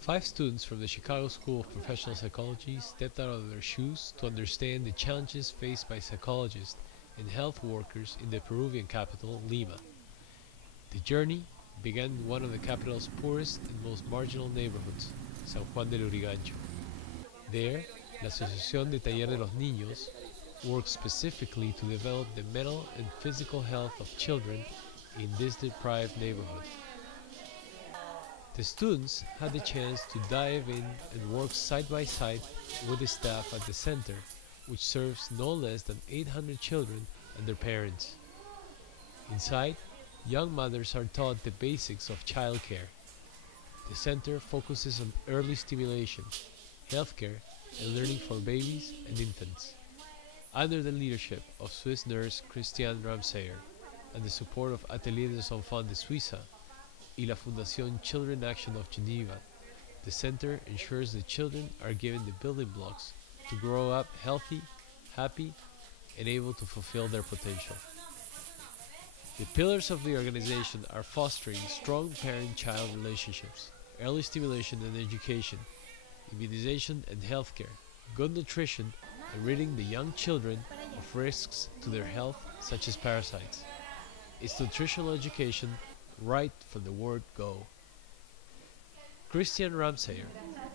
5 students from the Chicago School of Professional Psychology stepped out of their shoes to understand the challenges faced by psychologists and health workers in the Peruvian capital, Lima. The journey began in one of the capital's poorest and most marginal neighborhoods, San Juan del Urigancho. There, la Asociación de Taller de los Niños works specifically to develop the mental and physical health of children in this deprived neighborhood. The students had the chance to dive in and work side by side with the staff at the center, which serves no less than 800 children and their parents. Inside, young mothers are taught the basics of childcare. The center focuses on early stimulation, healthcare, and learning for babies and infants. Under the leadership of Swiss nurse Christiane Ramsayer and the support of Atelier des Enfants de Suiza y la Fundación Children Action of Geneva, the center ensures that children are given the building blocks to grow up healthy, happy, and able to fulfill their potential. The pillars of the organization are fostering strong parent-child relationships, early stimulation and education, immunization and healthcare, good nutrition, and ridding the young children of risks to their health such as parasites. It's nutritional education right from the word go. Christian Ramsayer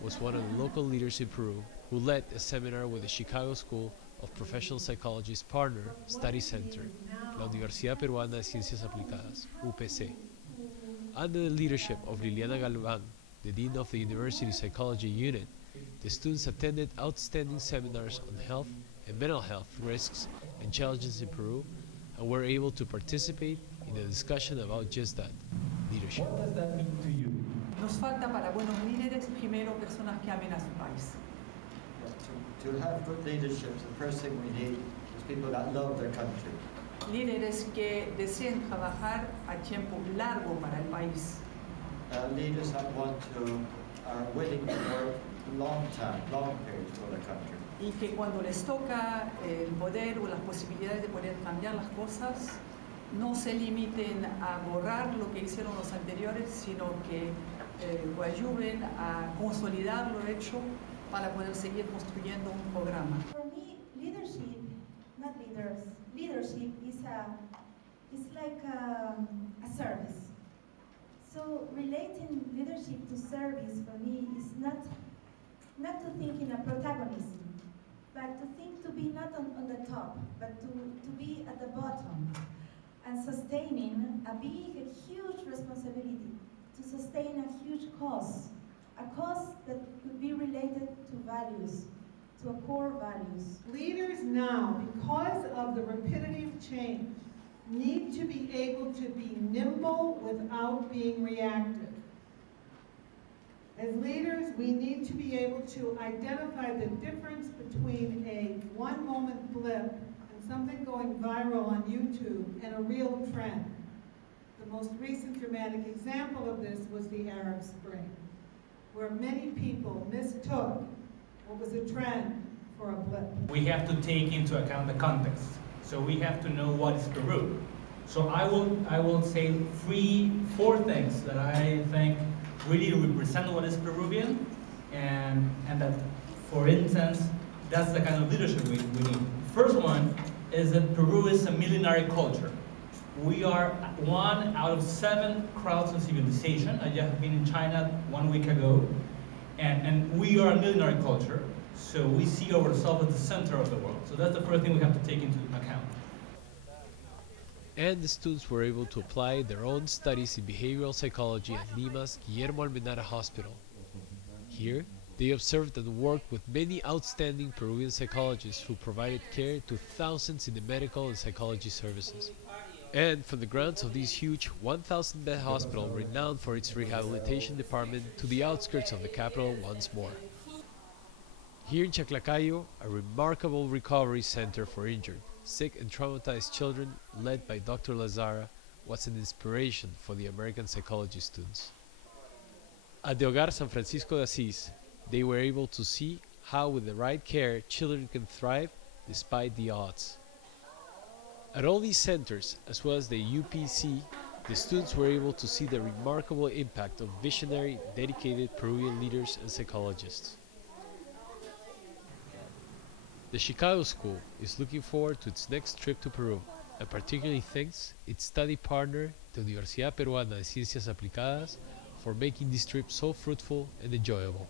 was one of the local leaders in Peru who led a seminar with the Chicago School of Professional Psychology's partner study center, la Universidad Peruana de Ciencias Aplicadas, UPC. Under the leadership of Liliana Galván, the Dean of the University Psychology Unit, the students attended outstanding seminars on health and mental health risks and challenges in Peru and were able to participate in a discussion about just that, leadership. What does that mean to you? Nos falta para buenos líderes, primero, personas que amen a su país. To have good leadership, the first thing we need is people that love their country. Líderes que deseen trabajar a tiempo largo para el país. Leaders that are willing to work long periods for their country. Y que cuando les toca el poder o las posibilidades de poder cambiar las cosas, no se limiten a borrar lo que hicieron los anteriores, sino que lo ayuden a consolidar lo hecho para poder seguir construyendo un programa. For me, leadership, not leaders, leadership is like a service. So relating leadership to service for me is not to think in a protagonism, but to think to be not on the top, but to be at the bottom, and sustaining a huge responsibility, to sustain a huge cause, a cause that could be related to values, to a core values. Leaders now, because of the rapidity of change, need to be able to be nimble without being reactive. As leaders, we need to be able to identify the difference between a one-moment blip and something going viral on YouTube and a real trend. The most recent dramatic example of this was the Arab Spring, where many people mistook what was a trend for a blip. We have to take into account the context. So we have to know what is Peru. So I will say four things that I think really represent what is Peruvian, and that, for instance, that's the kind of leadership we need. First one is that Peru is a millenary culture. We are 1 out of 7 crowds of civilization. I just been in China 1 week ago, and we are a millenary culture, so we see ourselves as the center of the world. So that's the first thing we have to take into account. And the students were able to apply their own studies in behavioral psychology at Lima's Guillermo Almenara Hospital. Here, they observed and worked with many outstanding Peruvian psychologists who provided care to thousands in the medical and psychology services. And from the grounds of this huge 1,000-bed hospital renowned for its rehabilitation department to the outskirts of the capital once more. Here in Chaclacayo, a remarkable recovery center for injured, sick and traumatized children led by Dr. Lazara was an inspiration for the American psychology students. At the Hogar San Francisco de Asís, they were able to see how with the right care children can thrive despite the odds. At all these centers, as well as the UPC, The students were able to see the remarkable impact of visionary, dedicated Peruvian leaders and psychologists. The Chicago School is looking forward to its next trip to Peru, and particularly thanks its study partner, the Universidad Peruana de Ciencias Aplicadas, for making this trip so fruitful and enjoyable.